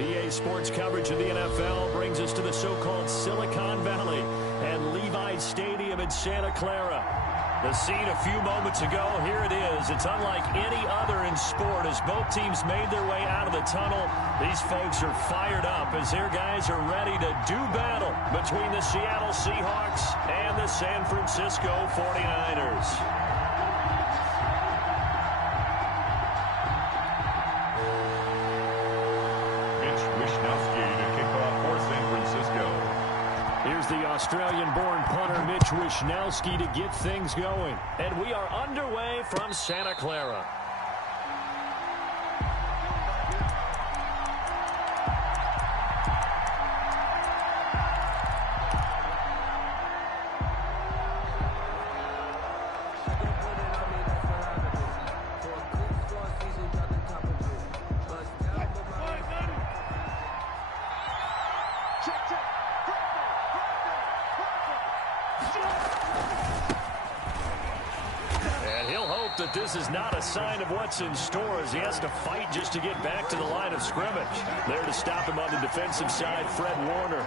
EA Sports coverage of the NFL brings us to the so-called Silicon Valley and Levi's Stadium in Santa Clara. The scene a few moments ago, here it is. It's unlike any other in sport as both teams made their way out of the tunnel. These folks are fired up as their guys are ready to do battle between the Seattle Seahawks and the San Francisco 49ers. The Australian-born punter Mitch Wishnowsky to get things going. And we are underway from Santa Clara. That this is not a sign of what's in store as he has to fight just to get back to the line of scrimmage. There to stop him on the defensive side, Fred Warner.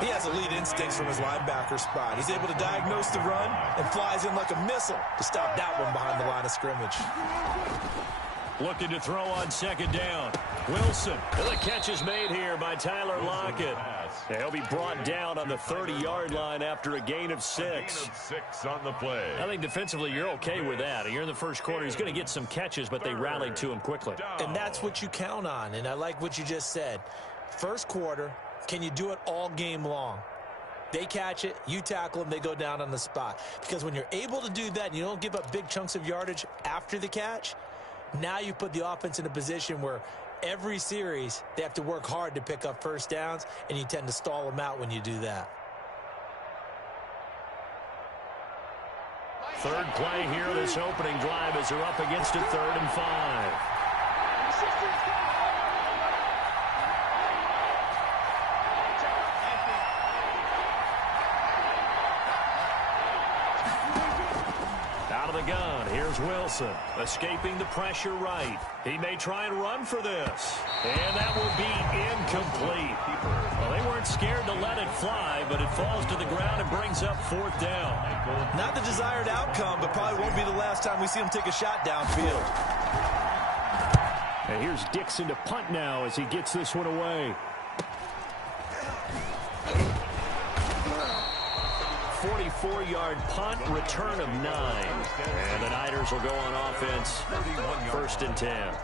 He has elite instincts from his linebacker spot. He's able to diagnose the run and flies in like a missile to stop that one behind the line of scrimmage. Looking to throw on second down. Wilson. The catch is made here by Tyler Lockett. He'll be brought down on the 30-yard line after a gain of 6. On the play. I think defensively you're okay with that. You're in the first quarter. He's going to get some catches, but they rallied to him quickly. And that's what you count on, and I like what you just said. First quarter, can you do it all game long? They catch it, you tackle them, they go down on the spot. Because when you're able to do that and you don't give up big chunks of yardage after the catch, now you put the offense in a position where every series they have to work hard to pick up first downs, and you tend to stall them out when you do that. Third play here, this opening drive as they're up against it, 3rd and 5. Out of the gun, here's Wilson, escaping the pressure right. He may try and run for this, and that will be incomplete. Well, they weren't scared to let it fly, but it falls to the ground and brings up 4th down. Not the desired outcome, but probably won't be the last time we see him take a shot downfield. And here's Dixon to punt now as he gets this one away. 44-yard punt, return of 9. And the Niners will go on offense, 1st and 10.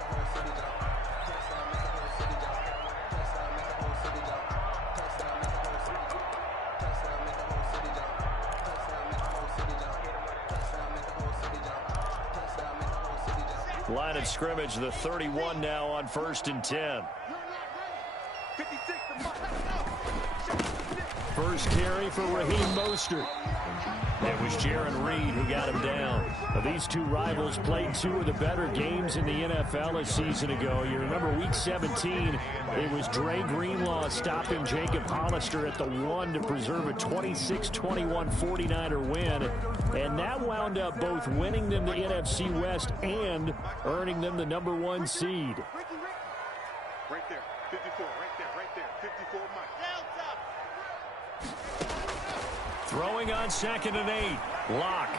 Line of scrimmage, the 31 now on 1st and 10. First carry for Raheem Mostert. It was Jaron Reed who got him down. Now, these two rivals played 2 of the better games in the NFL a season ago. You remember week 17, it was Dre Greenlaw stopping Jacob Hollister at the 1 to preserve a 26-21 49er win. And that wound up both winning them the NFC West and earning them the #1 seed. Right there, 54, right there, 54, Mike. Throwing on 2nd and 8. Lock.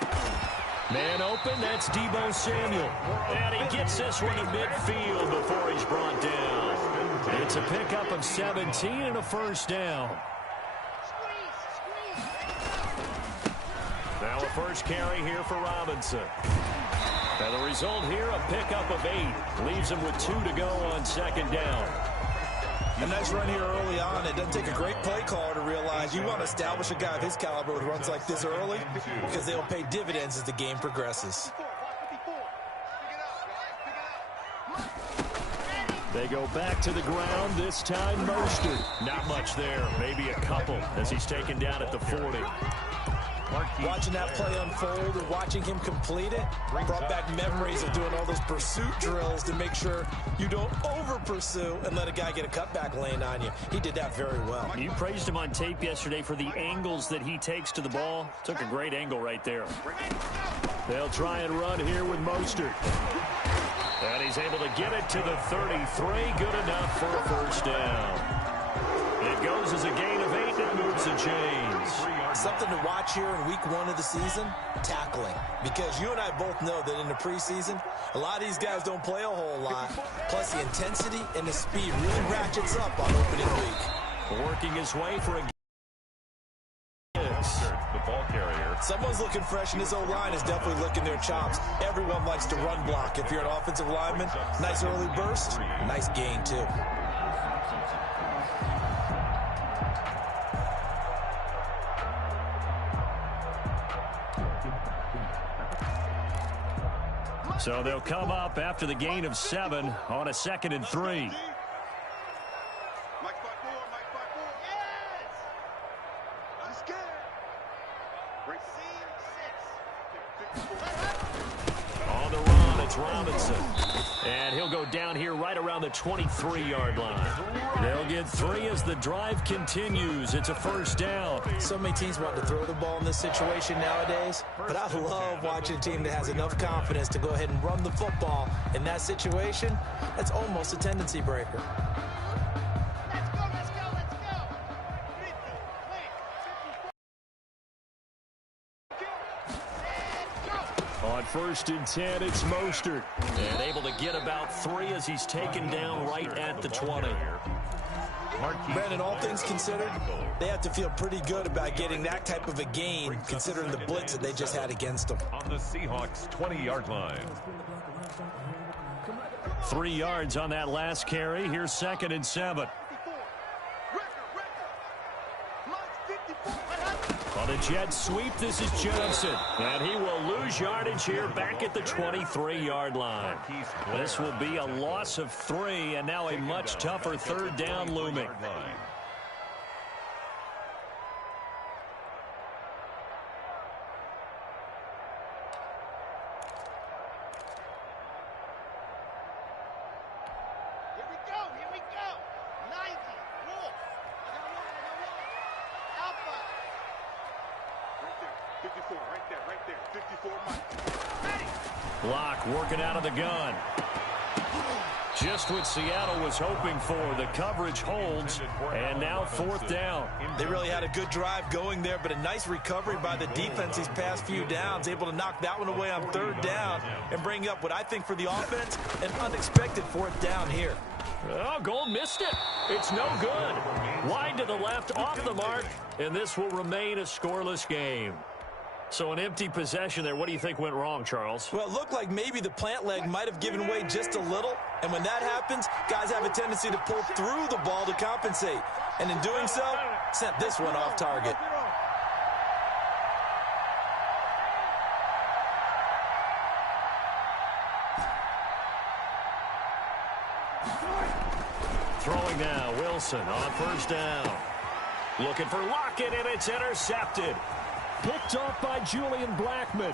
Man open, that's Deebo Samuel. And he gets this one to midfield before he's brought down. It's a pickup of 17 and a 1st down. Now a first carry here for Robinson. And the result here, a pickup of 8. Leaves him with 2 to go on 2nd down. A nice run here early on. It doesn't take a great play caller to realize you want to establish a guy of his caliber with runs like this early because they'll pay dividends as the game progresses. They go back to the ground, this time Mostert. Not much there, maybe a couple as he's taken down at the 40. Watching that play unfold and watching him complete it brought back memories of doing all those pursuit drills to make sure you don't over-pursue and let a guy get a cutback lane on you. He did that very well. You praised him on tape yesterday for the angles that he takes to the ball. Took a great angle right there. They'll try and run here with Mostert. And he's able to get it to the 33. Good enough for a first down. It goes as a gain of 8 and moves the chains. Something to watch here in week 1 of the season, tackling. Because you and I both know that in the preseason, a lot of these guys don't play a whole lot. Plus the intensity and the speed really ratchets up on opening week. Working his way for a the ball carrier. Someone's looking fresh, and his O-line is definitely licking their chops. Everyone likes to run block. If you're an offensive lineman, nice early burst, nice gain too. So they'll come up after the gain of 7 on a 2nd and 3. On the run, it's Robinson. And he'll go down here right around the 23-yard line. They'll get 3 as the drive continues. It's a first down. So many teams want to throw the ball in this situation nowadays, but I love watching a team that has enough confidence to go ahead and run the football. In that situation, that's almost a tendency breaker. On 1st and 10, it's Mostert. And able to get about 3 as he's taken down right at the 20. Brandon, all things considered, they have to feel pretty good about getting that type of a gain, considering the blitz that they just had against them. On the Seahawks 20-yard line. 3 yards on that last carry. Here's 2nd and 7. On the jet sweep, this is Johnson. And he will lose yardage here back at the 23-yard line. This will be a loss of 3, and now a much tougher 3rd down looming. Block working out of the gun. Just what Seattle was hoping for. The coverage holds, and now 4th down. They really had a good drive going there, but a nice recovery by the defense these past few downs, able to knock that one away on 3rd down and bring up what I think for the offense, an unexpected 4th down here. Oh, Gold missed it. It's no good. Wide to the left, off the mark, and this will remain a scoreless game. So an empty possession there. What do you think went wrong, Charles? Well, it looked like maybe the plant leg might have given way just a little. And when that happens, guys have a tendency to pull through the ball to compensate. And in doing so, sent this one off target. Throwing now, Wilson on 1st down. Looking for Lockett, and it's intercepted. Picked off by Julian Blackman.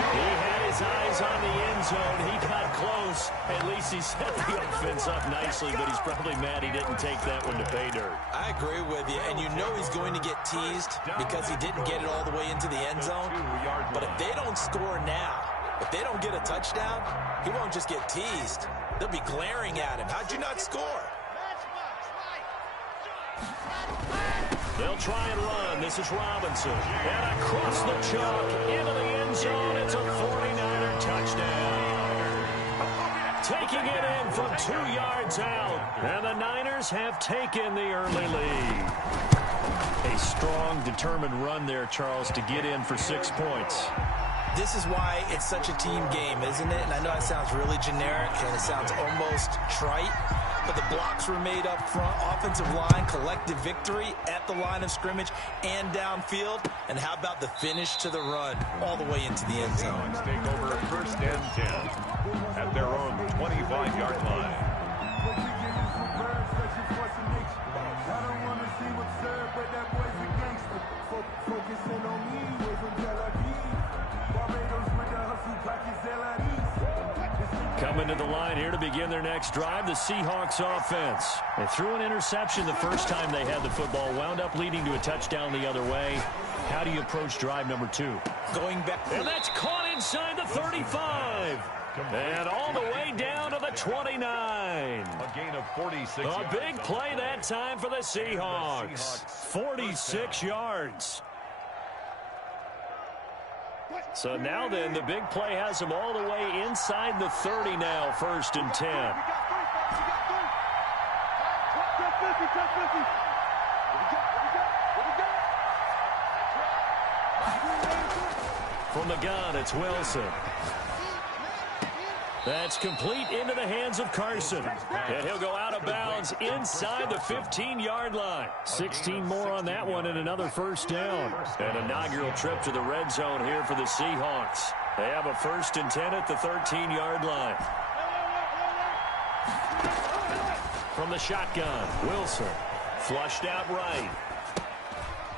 He had his eyes on the end zone. He got close. At least he set the offense up nicely, but he's probably mad he didn't take that one to pay dirt. I agree with you, and you know he's going to get teased because he didn't get it all the way into the end zone. But if they don't score now, if they don't get a touchdown, he won't just get teased. They'll be glaring at him. How'd you not score? They'll try and run. This is Robinson. And across the chalk into the end zone. It's a 49er touchdown. Taking it in from 2 yards out. And the Niners have taken the early lead. A strong, determined run there, Charles, to get in for 6 points. This is why it's such a team game, isn't it? And I know it sounds really generic and it sounds almost trite, but the blocks were made up front, offensive line, collective victory at the line of scrimmage and downfield. And how about the finish to the run all the way into the end zone? Take over 1st and 10 at their own 25-yard line. Coming to the line here to begin their next drive, the Seahawks offense. They threw an interception the first time they had the football, wound up leading to a touchdown the other way. How do you approach drive number 2? Going back. And that's caught inside the 35. And all the way down to the 29. A gain of 46 yards. A big play that time for the Seahawks. 46 yards. So now then, the big play has them all the way inside the 30 now, 1st and 10. From the gun, it's Wilson. That's complete into the hands of Carson. And he'll go out of bounds inside the 15-yard line. 16 more on that one and another 1st down. An inaugural trip to the red zone here for the Seahawks. They have a 1st and 10 at the 13-yard line. From the shotgun, Wilson. Flushed out right.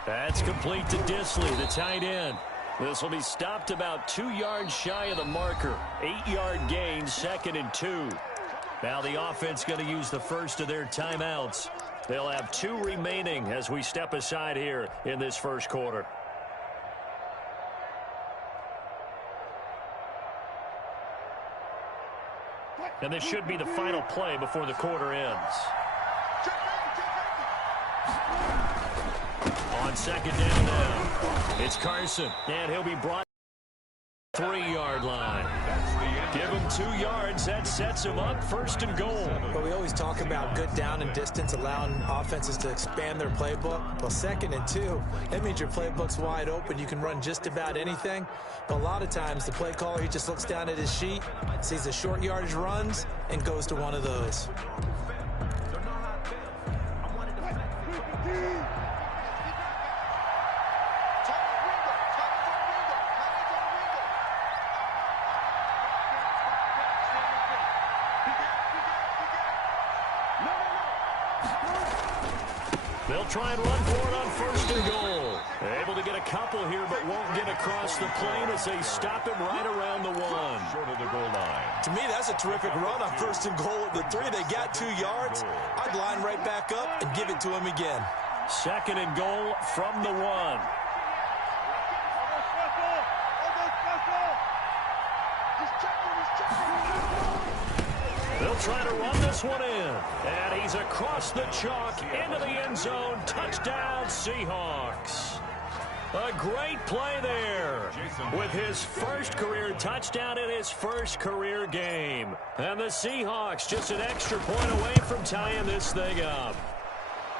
That's complete to Disley, the tight end. This will be stopped about 2 yards shy of the marker. 8-yard gain, 2nd and 2. Now the offense going to use the first of their timeouts. They'll have 2 remaining as we step aside here in this 1st quarter. And this should be the final play before the quarter ends. On 2nd down now, it's Carson, and he'll be brought to the 3-yard line. Give him 2 yards. That sets him up 1st and goal. But we always talk about good down and distance, allowing offenses to expand their playbook. Well, 2nd and 2, that means your playbook's wide open. You can run just about anything. But a lot of times, the play caller, he just looks down at his sheet, sees the short yardage runs, and goes to one of those. They'll try and run for it on 1st and goal. Able to get a couple here, but won't get across the plane as they stop him right around the 1. Short of the goal line. To me, that's a terrific run on 1st and goal at the 3. They got 2 yards. I'd line right back up and give it to him again. 2nd and goal from the 1. They'll try to run this one in. And he's across the chalk into the end zone. Touchdown, Seahawks. A great play there with his 1st career touchdown in his 1st career game. And the Seahawks just an extra point away from tying this thing up.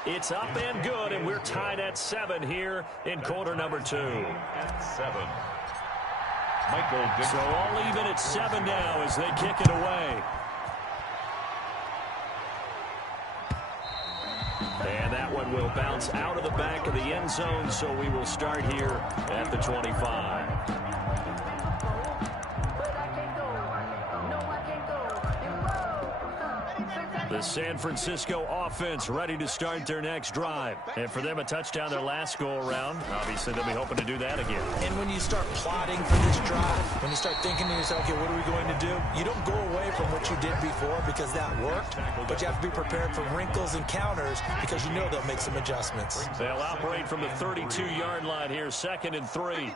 It's up and good, and we're tied at 7 here in quarter number 2. At 7. Michael So all even at 7 now as they kick it away. And that one will bounce out of the back of the end zone, so we will start here at the 25. The San Francisco offense ready to start their next drive. And for them, a touchdown their last go-around. Obviously, they'll be hoping to do that again. And when you start plotting for this drive, when you start thinking to yourself, okay, what are we going to do? You don't go away from what you did before because that worked, but you have to be prepared for wrinkles and counters because you know they'll make some adjustments. They'll operate from the 32-yard line here, 2nd and 3.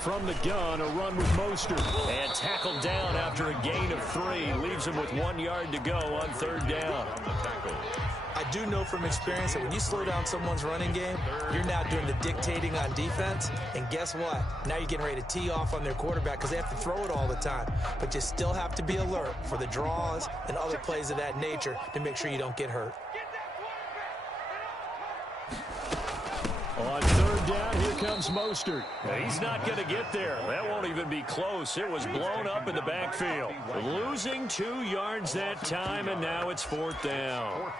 From the gun, a run with Mostert. And tackled down after a gain of 3. Leaves him with 1 yard to go on 3rd down. I do know from experience that when you slow down someone's running game, you're now doing the dictating on defense. And guess what? Now you're getting ready to tee off on their quarterback because they have to throw it all the time. But you still have to be alert for the draws and other plays of that nature to make sure you don't get hurt. On 3rd down, here comes Mostert. He's not going to get there. That won't even be close. It was blown up in the backfield. Losing 2 yards that time, and now it's 4th down.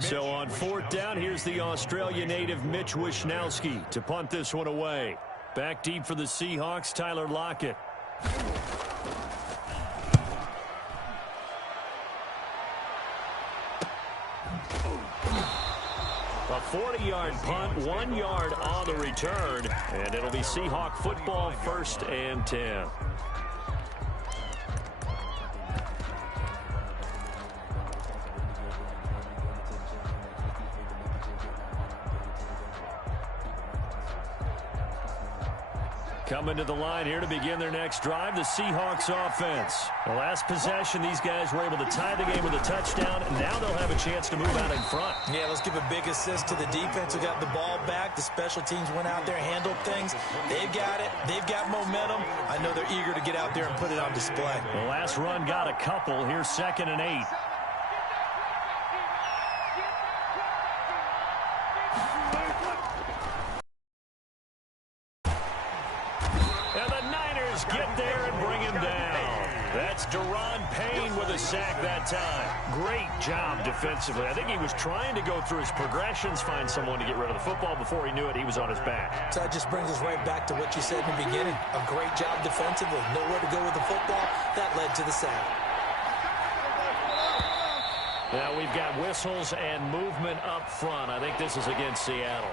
So on 4th down, here's the Australia native Mitch Wishnowsky to punt this one away. Back deep for the Seahawks, Tyler Lockett. A 40-yard punt, 1 yard on the return, and it'll be Seahawk football, 1st and 10. Coming to the line here to begin their next drive, the Seahawks offense. The last possession, these guys were able to tie the game with a touchdown, and now they'll have a chance to move out in front. Yeah, let's give a big assist to the defense who got the ball back. The special teams went out there, handled things. They've got it. They've got momentum. I know they're eager to get out there and put it on display. The last run got a couple. Here's 2nd and 8. Get there and bring him down. That's Daron Payne with a sack that time. Great job defensively. I think he was trying to go through his progressions, find someone to get rid of the football. Before he knew it, he was on his back. So that just brings us right back to what you said in the beginning. A great job defensively. Nowhere to go with the football. That led to the sack. Now we've got whistles and movement up front. I think this is against Seattle.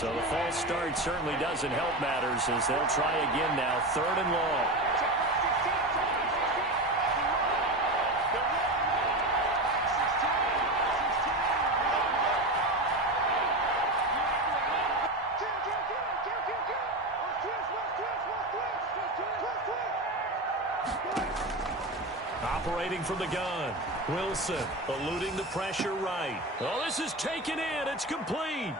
So the false start certainly doesn't help matters as they'll try again now. 3rd and long. Operating from the gun. Wilson eluding the pressure right. Oh, this is taken in. It's complete.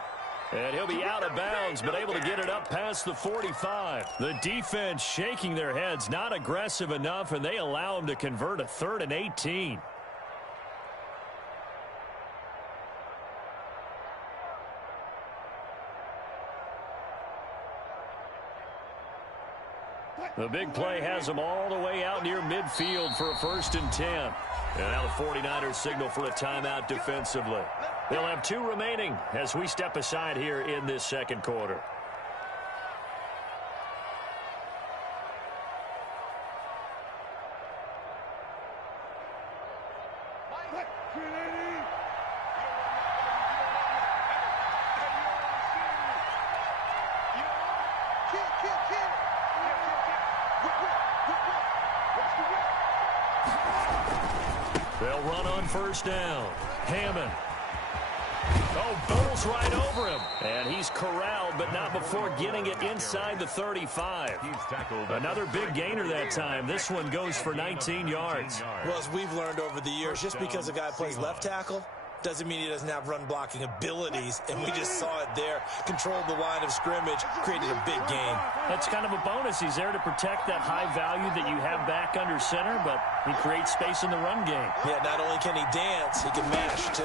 And he'll be out of bounds, but able to get it up past the 45. The defense shaking their heads, not aggressive enough, and they allow him to convert a 3rd and 18. The big play has them all the way out near midfield for a 1st and 10. And now the 49ers signal for a timeout defensively. They'll have 2 remaining as we step aside here in this 2nd quarter. They'll run on 1st down. Hammond. Oh, bowls right over him. And he's corralled, but not before getting it inside the 35. Another big gainer that time. This one goes for 19 yards. Well, as we've learned over the years, just because a guy plays left tackle doesn't mean he doesn't have run-blocking abilities, and we just saw it there. Controlled the line of scrimmage, created a big gain. That's kind of a bonus. He's there to protect that high value that you have back under center, but he creates space in the run game. Yeah, not only can he dance, he can mash, too.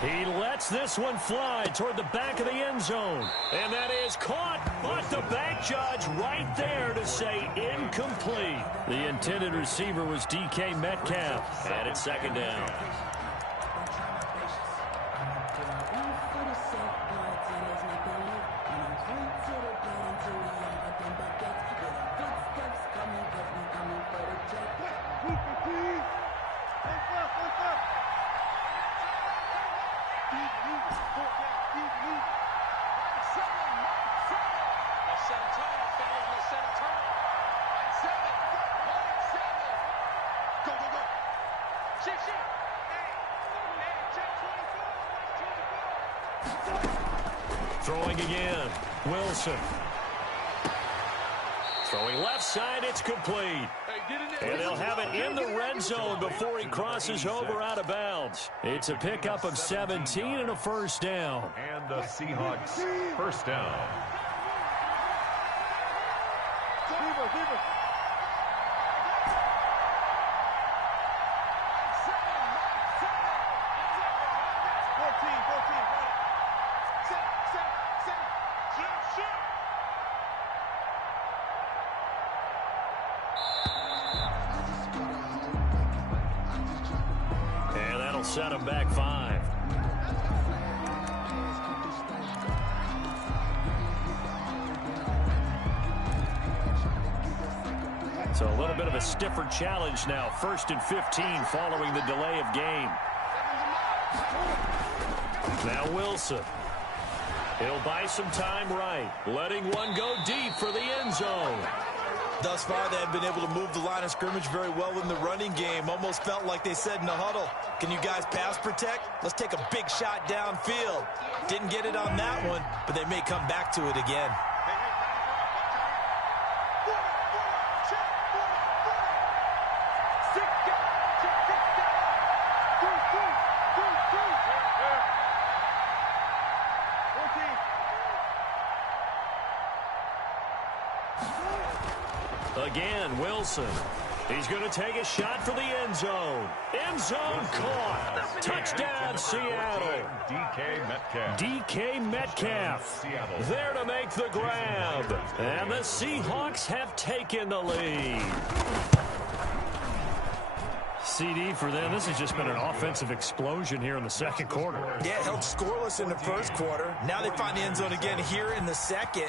He lets this one fly toward the back of the end zone. And that is caught, but the back judge right there to say incomplete. The intended receiver was DK Metcalf. And it's 2nd down. Throwing again. Wilson. Throwing left side, it's complete. And they'll have it in the red zone before he crosses over out of bounds. It's a pickup of 17 and a 1st down. And the Seahawks 1st down. And that'll set him back 5. So a little bit of a stiffer challenge now. 1st and 15 following the delay of game. Now Wilson. He'll buy some time right. Letting one go deep for the end zone. Thus far, they have been able to move the line of scrimmage very well in the running game. Almost felt like they said in the huddle, can you guys pass protect? Let's take a big shot downfield. Didn't get it on that one, but they may come back to it again. Again, Wilson. He's going to take a shot for the end zone. End zone caught. Touchdown, Seattle. DK Metcalf. There to make the grab. And the Seahawks have taken the lead. CD for them. This has just been an offensive explosion here in the second quarter. Yeah, held scoreless in the first quarter. Now they find the end zone again here in the second.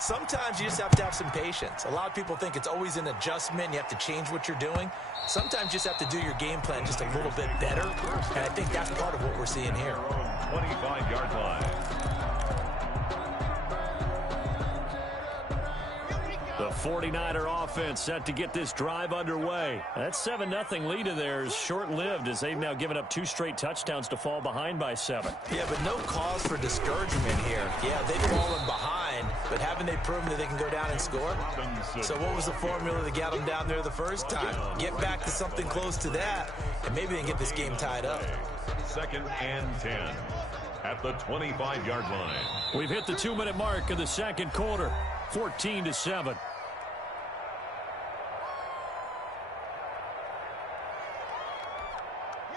Sometimes you just have to have some patience. A lot of people think it's always an adjustment. You have to change what you're doing. Sometimes you just have to do your game plan just a little bit better. And I think that's part of what we're seeing here. 25-yard line. The 49er offense set to get this drive underway. That 7-0 lead of theirs short-lived as they've now given up 2 straight touchdowns to fall behind by 7. Yeah, but no cause for discouragement here. Yeah, they've fallen behind, but haven't they proven that they can go down and score? So what was the formula that got them down there the first time? Get back to something close to that, and maybe they can get this game tied up. 2nd and 10 at the 25-yard line. We've hit the 2-minute mark of the second quarter. 14-7.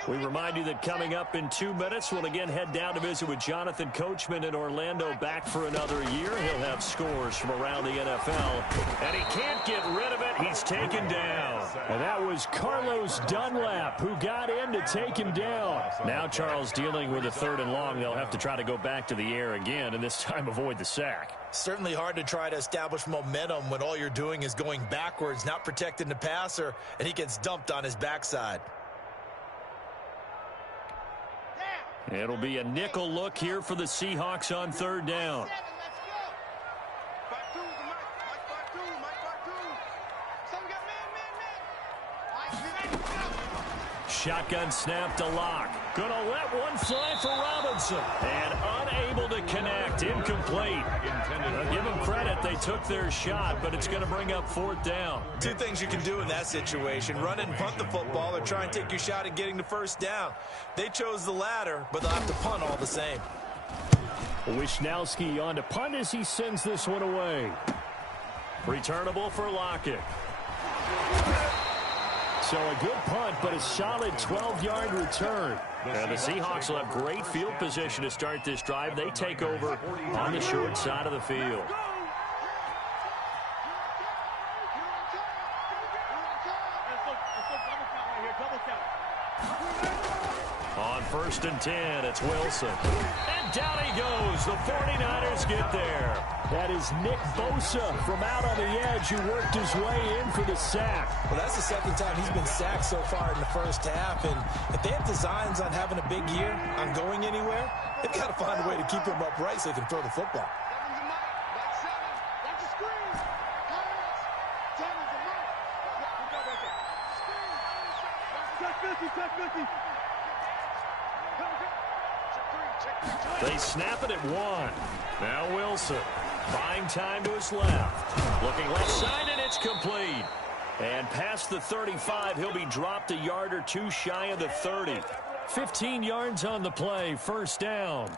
We remind you that coming up in 2 minutes, we'll again head down to visit with Jonathan Coachman in Orlando, back for another year. He'll have scores from around the NFL, and he can't get rid of it. He's taken down. And that was Carlos Dunlap who got in to take him down. Now Charles dealing with a 3rd and long. They'll have to try to go back to the air again, and this time avoid the sack. Certainly hard to try to establish momentum when all you're doing is going backwards, not protecting the passer, and he gets dumped on his backside. It'll be a nickel look here for the Seahawks on 3rd down. Shotgun snap to Locke. Gonna let one fly for Robinson. And unable to connect. Incomplete. Give them credit. They took their shot, but it's going to bring up 4th down. 2 things you can do in that situation. Run it and punt the football or try and take your shot at getting the 1st down. They chose the latter, but they'll have to punt all the same. Wisnowski on to punt as he sends this one away. Returnable for Lockett. So a good punt, but a solid 12-yard return. And the Seahawks will have great field position to start this drive. They take over on the short side of the field. On 1st and 10, it's Wilson. And down he goes. The 49ers get there. That is Nick Bosa from out on the edge who worked his way in for the sack. Well, that's the 2nd time he's been sacked so far in the first half. And if they have designs on having a big year, on going anywhere, they've got to find a way to keep him upright so they can throw the football. They snap it at 1. Now Wilson buying time to his left. Looking left side, and it's complete. And past the 35, he'll be dropped a yard or 2 shy of the 30. 15 yards on the play, 1st down.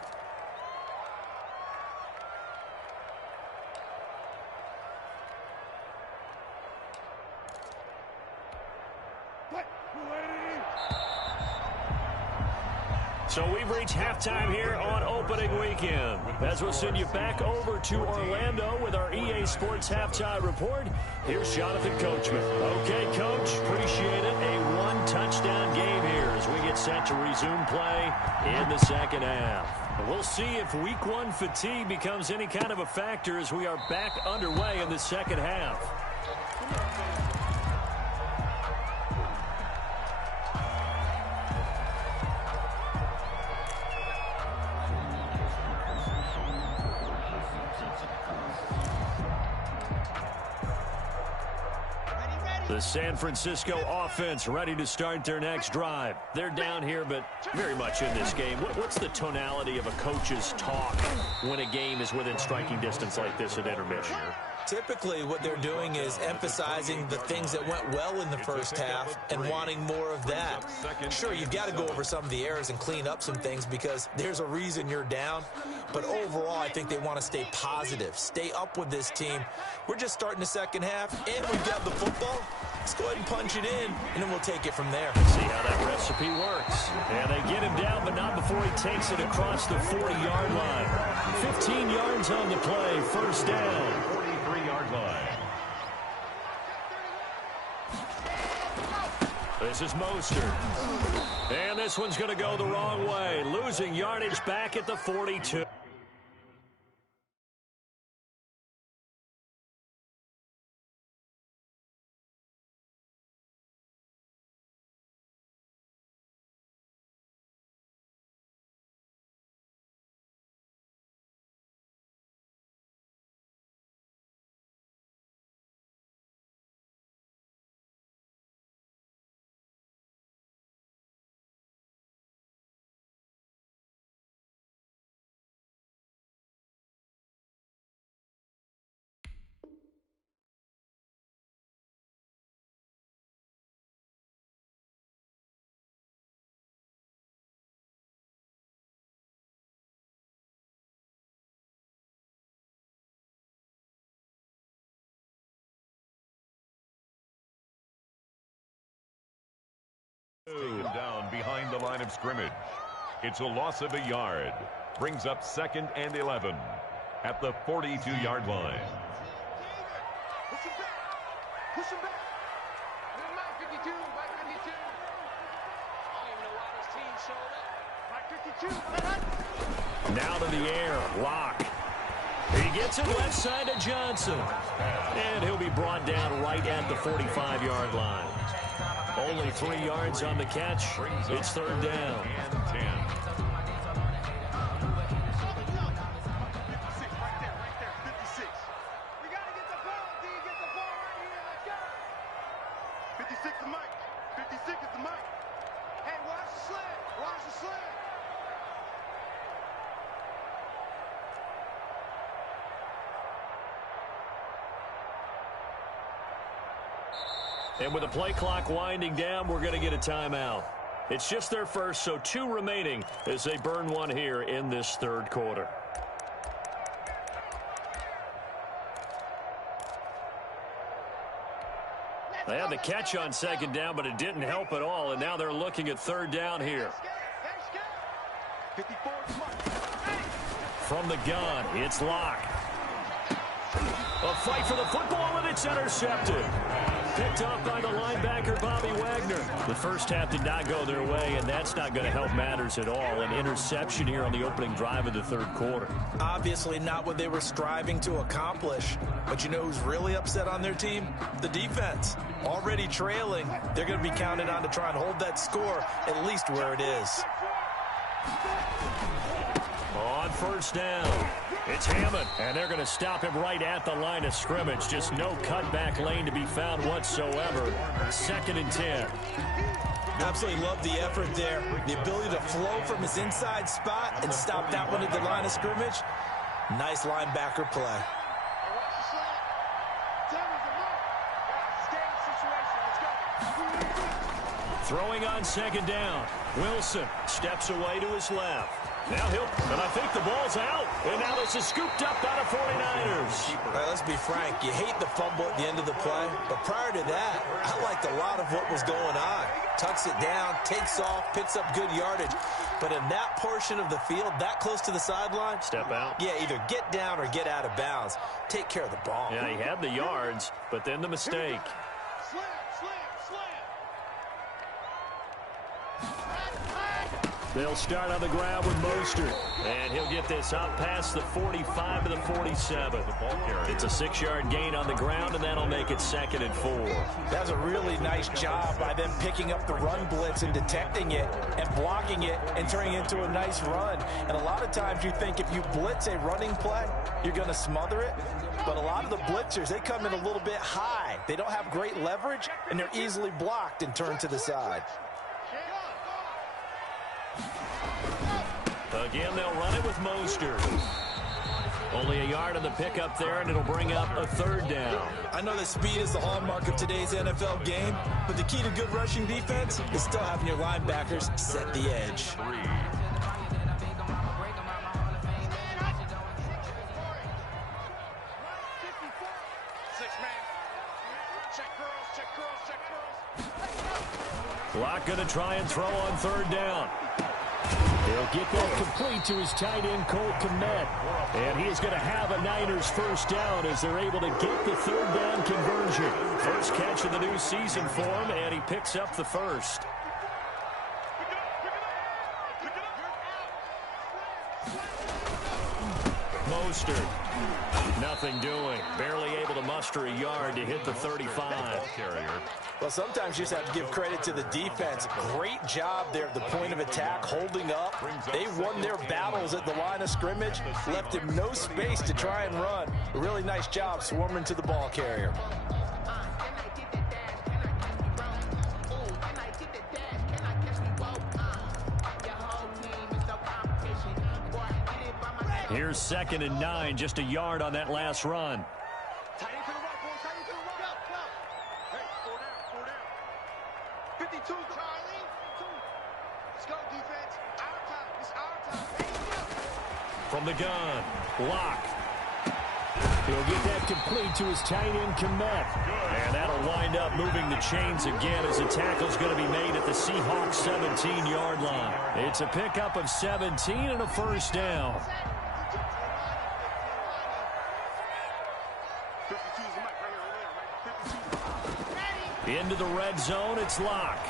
So we've reached halftime here on opening weekend. As we'll send you back over to Orlando with our EA Sports Halftime Report, here's Jonathan Coachman. Okay, Coach, appreciate it. A 1-touchdown game here as we get set to resume play in the second half. And we'll see if week 1 fatigue becomes any kind of a factor as we are back underway in the second half. The San Francisco offense ready to start their next drive. They're down here, but very much in this game. What's the tonality of a coach's talk when a game is within striking distance like this at intermission? Typically, what they're doing is emphasizing the things that went well in the first half and wanting more of that. Sure, you've got to go over some of the errors and clean up some things because there's a reason you're down. But overall, I think they want to stay positive, stay up with this team. We're just starting the second half, and we've got the football. Let's go ahead and punch it in, and then we'll take it from there. See how that recipe works. And they get him down, but not before he takes it across the 40-yard line. 15 yards on the play, first down. 43-yard line. This is Mostert. And this one's going to go the wrong way. Losing yardage back at the 42. Taken down behind the line of scrimmage. It's a loss of a yard. Brings up 2nd and 11 at the 42-yard line. Push him back. Push him back. Mike 52. Mike 52. I don't even know why this team showed up. Mike 52. Now to the air. Lock. He gets it left side to Johnson. And he'll be brought down right at the 45-yard line. Only 3 yards on the catch. It's third down. And 10. Right there, 56. We got to get the ball, D. Get the ball right here. Let's go. 56 to Mike. 56 is to Mike. Hey, watch the slant. Watch the slant. And with the play clock winding down, we're going to get a timeout. It's just their first, so 2 remaining as they burn one here in this third quarter. They had the catch on second down, but it didn't help at all, and now they're looking at third down here. 54 is Mike. From the gun, it's Locke. A fight for the football, and it's intercepted. Picked off by the linebacker, Bobby Wagner. The first half did not go their way, and that's not going to help matters at all. An interception here on the opening drive of the third quarter. Obviously not what they were striving to accomplish. But you know who's really upset on their team? The defense. Already trailing. They're going to be counted on to try and hold that score at least where it is. On first down, it's Hammond, and they're going to stop him right at the line of scrimmage. Just no cutback lane to be found whatsoever. 2nd and 10. Absolutely love the effort there. The ability to flow from his inside spot and stop that one at the line of scrimmage. Nice linebacker play. Throwing on second down. Wilson steps away to his left. Now and I think the ball's out. And now this is scooped up by the 49ers. All right, let's be frank. You hate the fumble at the end of the play. But prior to that, I liked a lot of what was going on. Tucks it down, takes off, picks up good yardage. But in that portion of the field, that close to the sideline. Step out. Yeah, either get down or get out of bounds. Take care of the ball. Yeah, he had the yards, but then the mistake. Slam, slam, slam. They'll start on the ground with Mostert. And he'll get this up past the 45 to the 47. It's a 6-yard gain on the ground, and that'll make it 2nd and 4. That's a really nice job by them picking up the run blitz and detecting it and blocking it and turning it into a nice run. And a lot of times you think if you blitz a running play, you're going to smother it. But a lot of the blitzers, they come in a little bit high. They don't have great leverage, and they're easily blocked and turned to the side. Again, they'll run it with Mostert. Only a yard on the pickup there, and it'll bring up a 3rd down. I know that speed is the hallmark of today's NFL game, but the key to good rushing defense is still having your linebackers set the edge. Locke going to try and throw on 3rd down. He'll get that complete to his tight end, Cole Kmet. And he is going to have a Niners 1st down as they're able to get the 3rd down conversion. First catch of the new season for him, and he picks up the 1st. Mostert. Nothing doing. Barely able to muster a yard to hit the 35. Well, sometimes you just have to give credit to the defense. Great job there at the point of attack, holding up. They won their battles at the line of scrimmage, left him no space to try and run. A really nice job swarming to the ball carrier. Here's 2nd and 9, just a yard on that last run. Tight end to the right, boys. Tight end to the right. Go. Hey, 4 down. 52, Charlie. Let's go, defense. Our time. It's our time. From the gun, Locke. He'll get that complete to his tight end, Kmet. And that'll wind up moving the chains again as the tackle's going to be made at the Seahawks 17-yard line. It's a pickup of 17 and a 1st down. Into the red zone, it's Locke.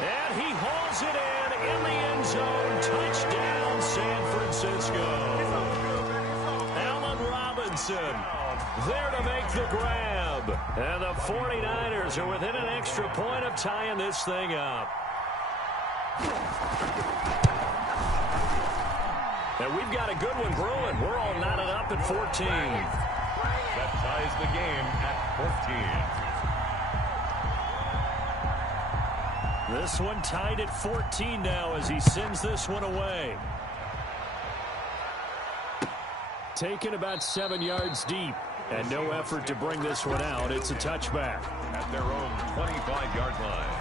And he hauls it in the end zone. Touchdown, San Francisco. Allen Robinson there to make the grab. And the 49ers are within an extra point of tying this thing up. And we've got a good one brewing. We're all knotted up at 14. That ties the game at 14. This one tied at 14 now as he sends this one away. Taken about 7 yards deep, and no effort to bring this one out. It's a touchback. At their own 25-yard line.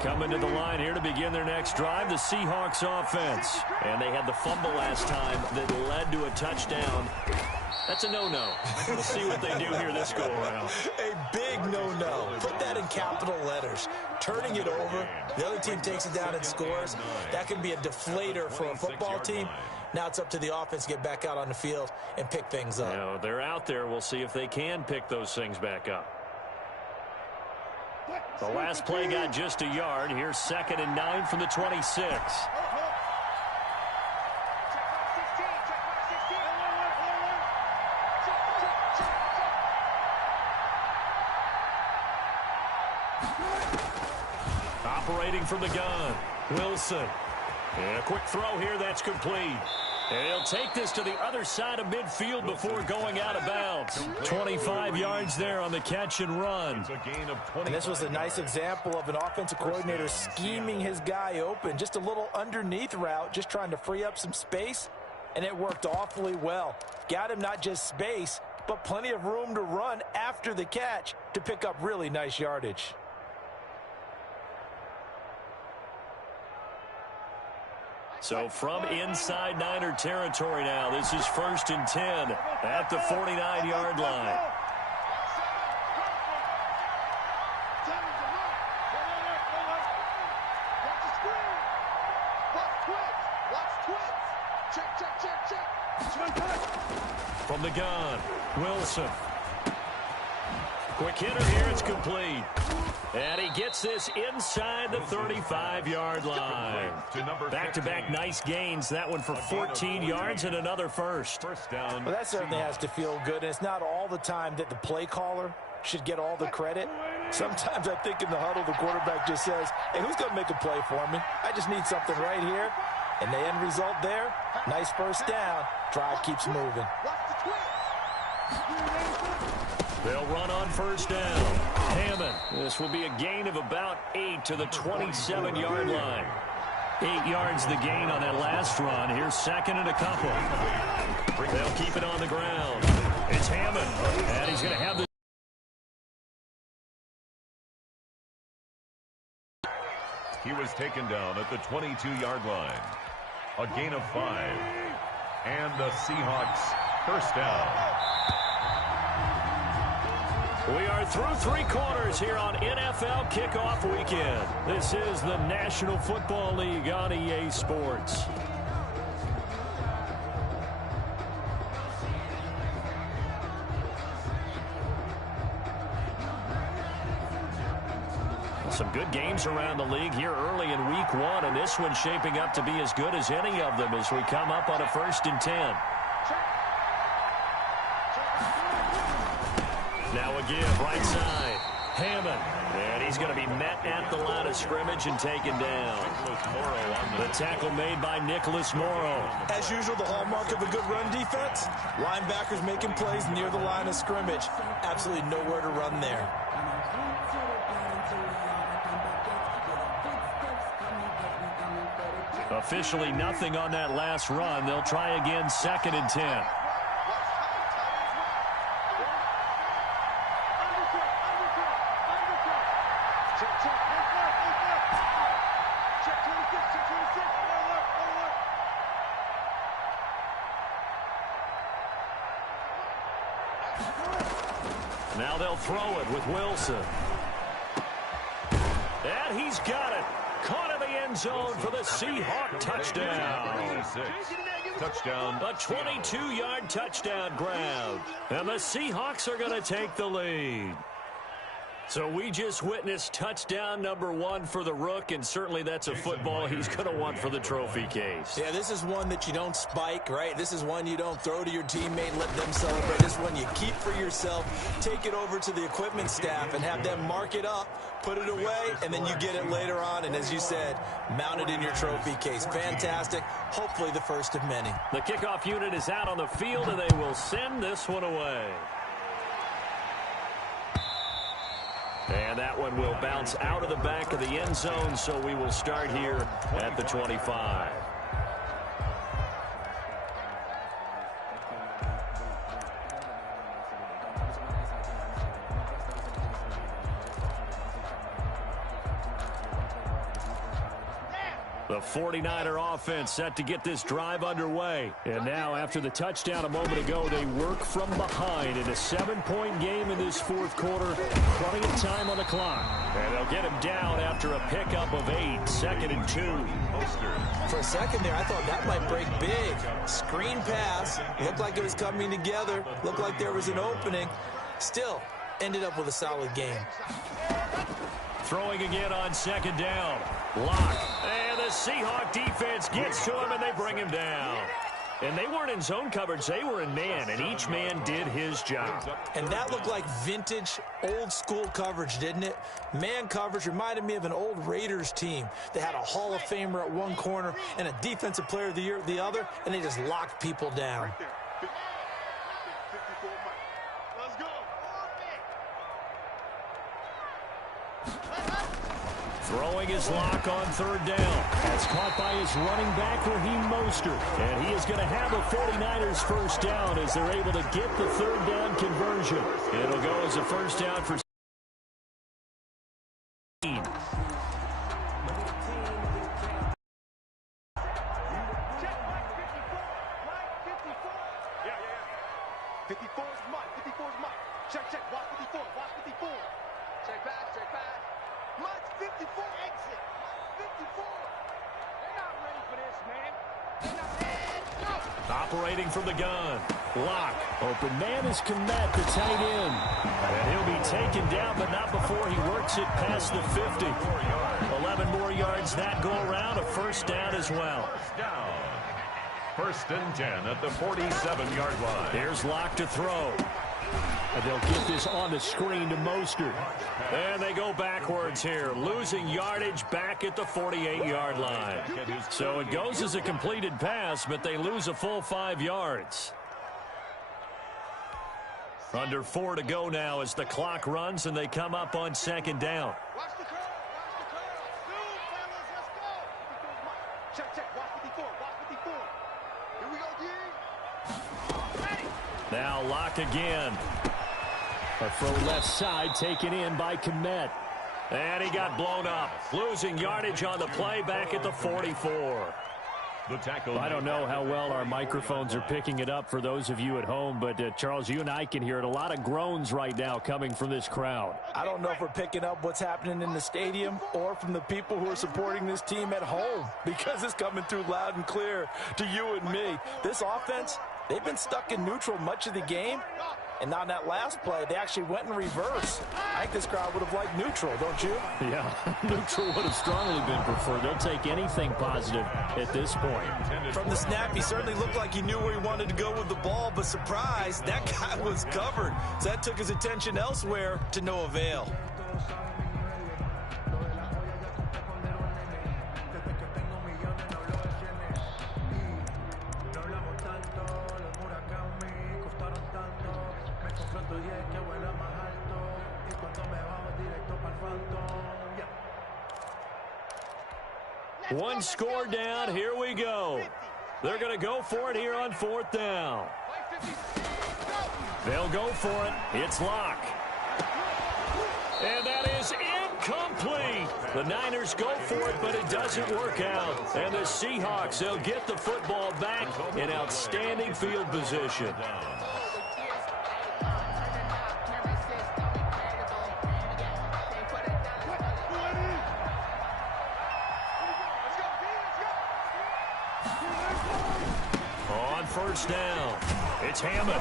Coming to the line here to begin their next drive, the Seahawks offense. And they had the fumble last time that led to a touchdown. That's a no-no. We'll see what they do here this go-around. A big no-no. Put that in capital letters. Turning it over, the other team takes it down and scores. That can be a deflator for a football team. Now it's up to the offense to get back out on the field and pick things up. Now, they're out there. We'll see if they can pick those things back up. The last play got just a yard. Here's 2nd and 9 from the 26. Operating from the gun, Wilson. And a quick throw here, that's complete. And he'll take this to the other side of midfield before going out of bounds. 25 yards there on the catch and run. And this was a nice example of an offensive coordinator scheming his guy open. Just a little underneath route, just trying to free up some space, and it worked awfully well. Got him not just space, but plenty of room to run after the catch to pick up really nice yardage. So from inside Niner territory now, this is 1st and 10 at the 49-yard line. Check, check, check, check. From the gun, Wilson. Quick hitter here, it's complete. And he gets this inside the 35-yard line. Back-to-back nice gains. That one for 14 yards and another first. First down. Well, that certainly has to feel good, and it's not all the time that the play caller should get all the credit. Sometimes I think in the huddle, the quarterback just says, hey, who's going to make a play for me? I just need something right here. And the end result there, nice first down. Drive keeps moving. They'll run on first down. Hammond. This will be a gain of about 8 to the 27-yard line. 8 yards the gain on that last run. Here's second and a couple. They'll keep it on the ground. It's Hammond. And he's going to have the... He was taken down at the 22-yard line. A gain of 5. And the Seahawks first down. We are through 3 quarters here on NFL Kickoff Weekend. This is the National Football League on EA Sports. Some good games around the league here early in week 1, and this one's shaping up to be as good as any of them as we come up on a 1st and 10. Now a give, right side. Hammond. And he's going to be met at the line of scrimmage and taken down. The tackle made by Nicholas Morrow. As usual, the hallmark of a good run defense, linebackers making plays near the line of scrimmage. Absolutely nowhere to run there. Officially nothing on that last run. They'll try again, 2nd and 10. Now they'll throw it with Wilson. And he's got it. Caught in the end zone for the Seahawk touchdown. Touchdown. A 22-yard touchdown grab. And the Seahawks are going to take the lead. So we just witnessed touchdown number 1 for the Rook, and certainly that's a football he's going to want for the trophy case. Yeah, this is one that you don't spike, right? This is one you don't throw to your teammate, let them celebrate. This one you keep for yourself, take it over to the equipment staff and have them mark it up, put it away, and then you get it later on, and as you said, mount it in your trophy case. Fantastic. Hopefully the first of many. The kickoff unit is out on the field, and they will send this one away. And that one will bounce out of the back of the end zone, so we will start here at the 25. The 49er offense set to get this drive underway. And now, after the touchdown a moment ago, they work from behind in a 7-point game in this 4th quarter. Plenty of time on the clock. And they'll get him down after a pickup of 8, 2nd and 2. For a second there, I thought that might break big. Screen pass. Looked like it was coming together. Looked like there was an opening. Still, ended up with a solid game. Throwing again on 2nd down. Lock. And the Seahawk defense gets to him, and they bring him down. And they weren't in zone coverage. They were in man, and each man did his job. And that looked like vintage, old-school coverage, didn't it? Man coverage reminded me of an old Raiders team. They had a Hall of Famer at one corner and a Defensive Player of the Year at the other, and they just locked people down. Throwing his lock on 3rd down. That's caught by his running back, Raheem Mostert. And he is going to have a 49ers first down as they're able to get the 3rd down conversion. It'll go as a first down for Operating from the gun. Lock. Open man is Kmet, the tight end. And he'll be taken down, but not before he works it past the 50. 11 more yards that go around. A first down as well. First and 10 at the 47-yard line. Here's Lock to throw. And they'll get this on the screen to Mostert. And they go backwards here, losing yardage back at the 48-yard line. So it goes as a completed pass, but they lose a full 5 yards. Under 4 to go now as the clock runs, and they come up on second down. Watch the curl. Watch the curl. Dude, fellas, let's go. Check, check. Watch 54. Watch 54. Here we go, G. Ready. Now Lock again. A throw left side taken in by Kmet. And he got blown up. Losing yardage on the play back at the 44. The tackle. I don't know how well our microphones are picking it up for those of you at home, but Charles, you and I can hear it. A lot of groans right now coming from this crowd. I don't know if we're picking up what's happening in the stadium or from the people who are supporting this team at home, because it's coming through loud and clear to you and me. This offense, they've been stuck in neutral much of the game. And on that last play, they actually went in reverse. I think this crowd would have liked neutral, don't you? Yeah, neutral would have strongly been preferred. They'll take anything positive at this point. From the snap, he certainly looked like he knew where he wanted to go with the ball, but surprise, that guy was covered. So that took his attention elsewhere to no avail. One score down. Here we go. They're going to go for it here on fourth down. They'll go for it. It's Lock. And that is incomplete. The Niners go for it, but it doesn't work out. And the Seahawks, they'll get the football back in outstanding field position. First down. It's Hammond.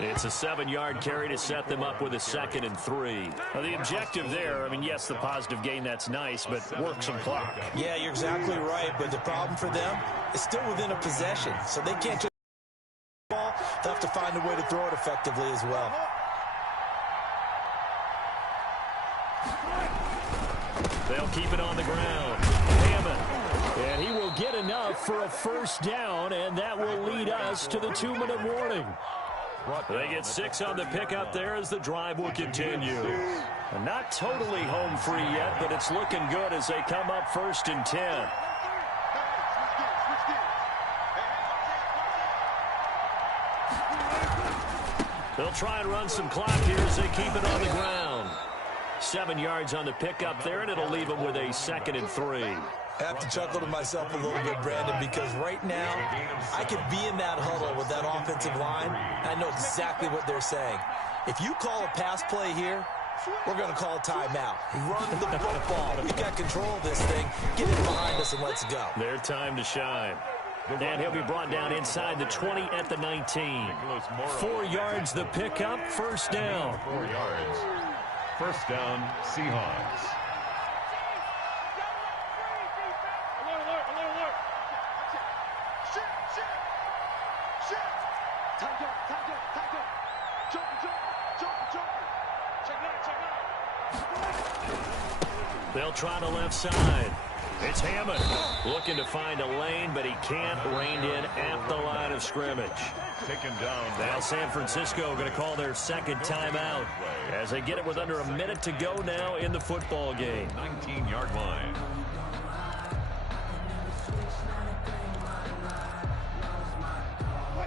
It's a 7-yard carry to set them up with a 2nd and 3. Now, the objective there, I mean, yes, the positive gain, that's nice, but work some clock. Yeah, you're exactly right, but the problem for them is still within a possession, so they can't just ball. They'll have to find a way to throw it effectively as well. They'll keep it on the ground. Hammond. And he will get enough for a first down, and that will lead us to the 2-minute warning. They get 6 on the pickup there as the drive will continue. Not totally home free yet, but it's looking good as they come up 1st and 10. They'll try and run some clock here as they keep it on the ground. 7 yards on the pickup there, and it'll leave them with a 2nd and 3. I have to chuckle to myself a little bit, Brandon, because right now I could be in that huddle with that offensive line. I know exactly what they're saying. If you call a pass play here, we're going to call a timeout. Run the football. We got control of this thing. Get it behind us and let's go. Their time to shine. And he'll be brought down inside the 20 at the 19. 4 yards the pickup, first down. 4 yards. First down, Seahawks. They'll try the left side. It's Hammond looking to find a lane, but he can't. Reined in at the line of scrimmage. Taken down. Now San Francisco going to call their second timeout as they get it with under a minute to go now in the football game. 19-yard line.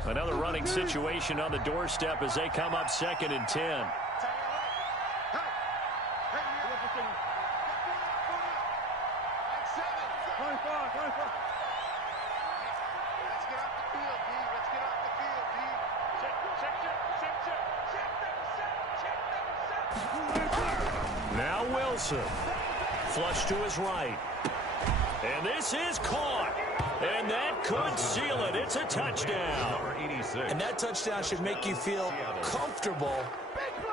Another running situation on the doorstep as they come up 2nd and 10. Now Wilson. Flush to his right. And this is caught. And that could seal it. It's a touchdown. And that touchdown should make you feel comfortable.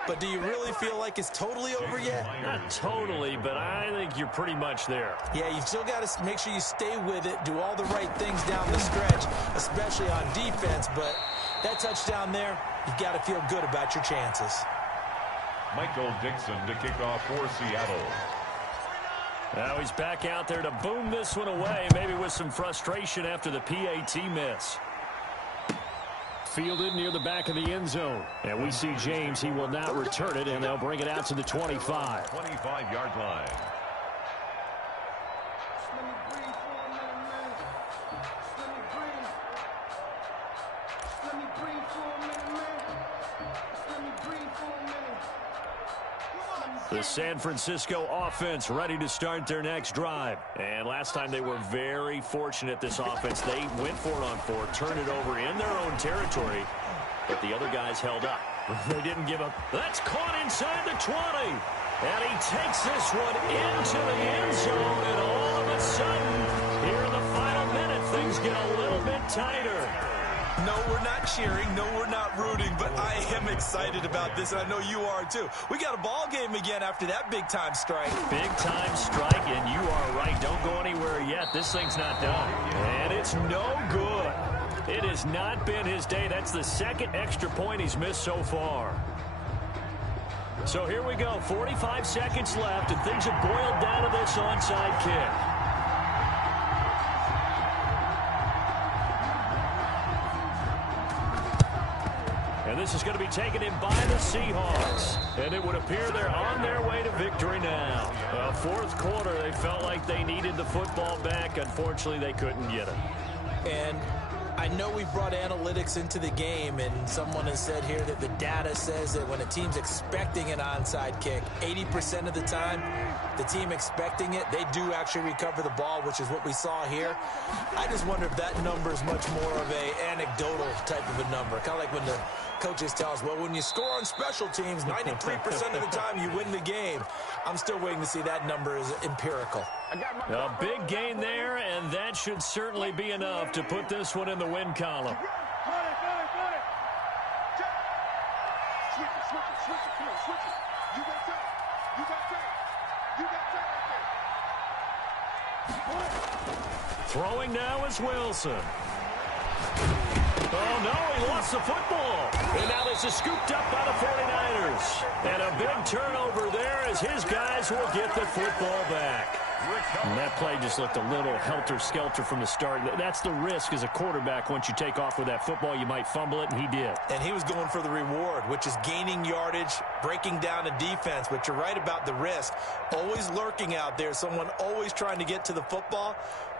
But do you really feel like it's totally over yet? Not totally, but I think you're pretty much there. Yeah, you still got to make sure you stay with it, do all the right things down the stretch, especially on defense. But that touchdown there, you've got to feel good about your chances. Michael Dixon to kick off for Seattle. Now he's back out there to boom this one away, maybe with some frustration after the PAT miss. Fielded near the back of the end zone. And we see James. He will not return it, and they'll bring it out to the 25. 25-yard line. The San Francisco offense ready to start their next drive. And last time they were very fortunate, this offense. They went for it on 4, turned it over in their own territory, but the other guys held up. They didn't give up. That's caught inside the 20. And he takes this one into the end zone, and all of a sudden, here in the final minute, things get a little bit tighter. No, we're not cheering. No, we're not rooting, but I am excited about this, and I know you are too. We got a ball game again after that big-time strike. Big-time strike, and you are right. Don't go anywhere yet. This thing's not done. And it's no good. It has not been his day. That's the second extra point he's missed so far. So here we go. 45 seconds left, and things have boiled down to this onside kick. And this is going to be taken in by the Seahawks. And it would appear they're on their way to victory now. Fourth quarter, they felt like they needed the football back. Unfortunately, they couldn't get it. And I know we brought analytics into the game, and someone has said here that the data says that when a team's expecting an onside kick, 80% of the time, the team expecting it, they do actually recover the ball, which is what we saw here. I just wonder if that number is much more of a anecdotal type of a number. Kind of like when the coaches tell us, well, when you score on special teams, 93% of the time you win the game. I'm still waiting to see that number is empirical. A big gain there, and that should certainly be enough to put this one in the win column. Throwing now is Wilson. Oh, no, he lost the football. And now this is scooped up by the 49ers. And a big turnover there as his guys will get the football back. And that play just looked a little helter-skelter from the start. That's the risk as a quarterback. Once you take off with that football, you might fumble it, and he did. And he was going for the reward, which is gaining yardage, breaking down a defense. But you're right about the risk. Always lurking out there, someone always trying to get to the football.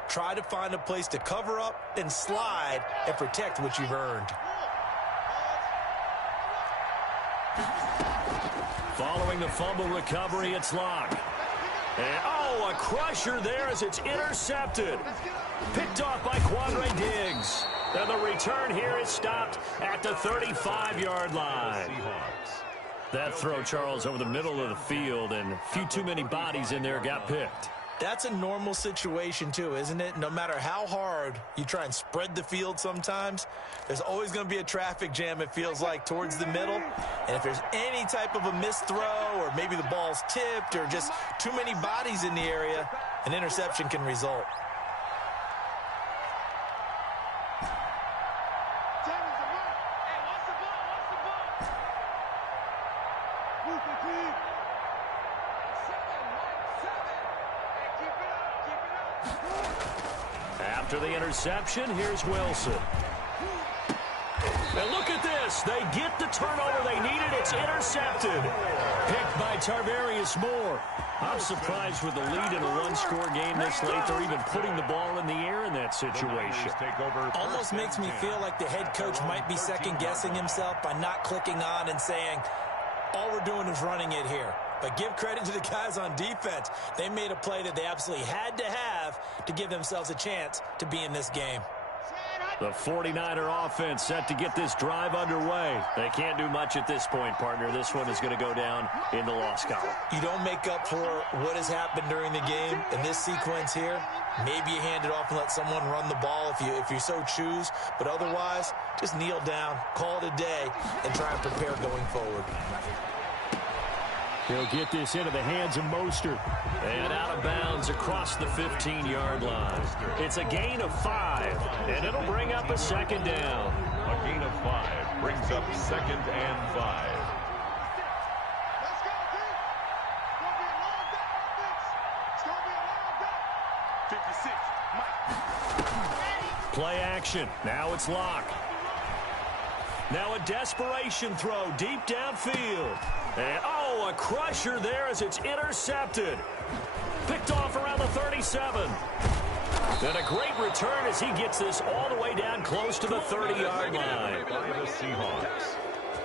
Try to find a place to cover up and slide and protect what you've earned. Following the fumble recovery, it's Locke. And, oh, a crusher there as it's intercepted. Picked off by Quandre Diggs. And the return here is stopped at the 35-yard line. That throw, Charles, over the middle of the field, and a few too many bodies in there got picked. That's a normal situation, too, isn't it? No matter how hard you try and spread the field sometimes, there's always going to be a traffic jam, it feels like, towards the middle. And if there's any type of a missed throw or maybe the ball's tipped or just too many bodies in the area, an interception can result. After the interception, here's Wilson. And look at this. They get the turnover they needed. It's intercepted. Picked by Tarvarius Moore. I'm surprised with the lead in a one-score game this late. They're even putting the ball in the air in that situation. Almost makes me feel like the head coach might be second-guessing himself by not clicking on and saying, all we're doing is running it here. But give credit to the guys on defense. They made a play that they absolutely had to have to give themselves a chance to be in this game. The 49er offense set to get this drive underway. They can't do much at this point, partner. This one is going to go down in the loss column. You don't make up for what has happened during the game in this sequence here. Maybe you hand it off and let someone run the ball if you so choose. But otherwise, just kneel down, call it a day, and try and prepare going forward. He'll get this into the hands of Mostert. And out of bounds across the 15-yard line. It's a gain of 5, and it'll bring up a second down. A gain of 5 brings up 2nd and 5. Let's go, D. It's going to be a long day, offense. It's going to be a long day. 56, Mike. Play action. Now it's Locke. Now a desperation throw deep downfield. And, a crusher there as it's intercepted. Picked off around the 37. And a great return as he gets this all the way down close to the 30-yard line. By the Seahawks.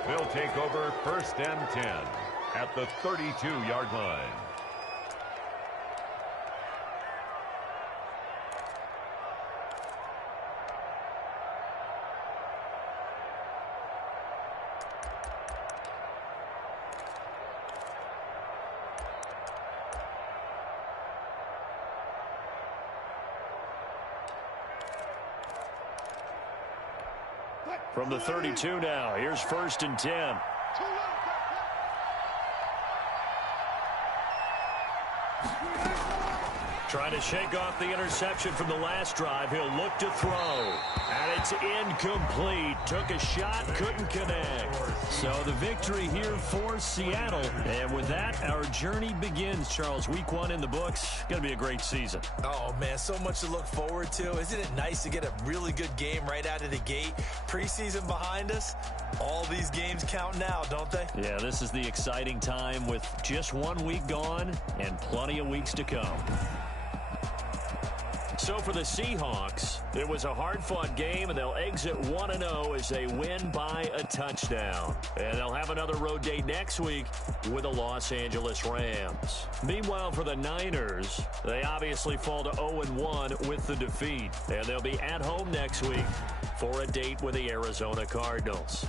They'll take over 1st and 10 at the 32-yard line. From the 32 now, here's 1st and 10. Trying to shake off the interception from the last drive. He'll look to throw. And it's incomplete. Took a shot, couldn't connect. So the victory here for Seattle. And with that, our journey begins, Charles. Week 1 in the books. Going to be a great season. Oh, man, so much to look forward to. Isn't it nice to get a really good game right out of the gate? Preseason behind us. All these games count now, don't they? Yeah, this is the exciting time with just 1 week gone and plenty of weeks to come. So for the Seahawks, it was a hard-fought game, and they'll exit 1-0 as they win by a touchdown. And they'll have another road day next week with the Los Angeles Rams. Meanwhile, for the Niners, they obviously fall to 0-1 with the defeat. And they'll be at home next week for a date with the Arizona Cardinals.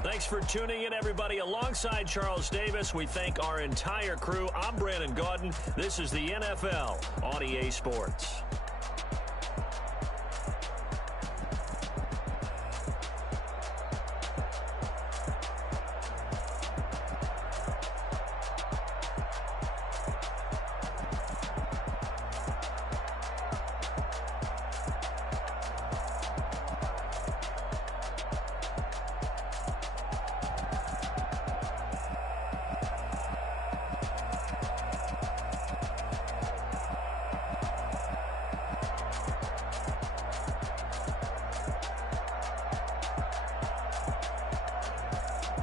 Thanks for tuning in, everybody. Alongside Charles Davis, we thank our entire crew. I'm Brandon Gaudin. This is the NFL on EA Sports.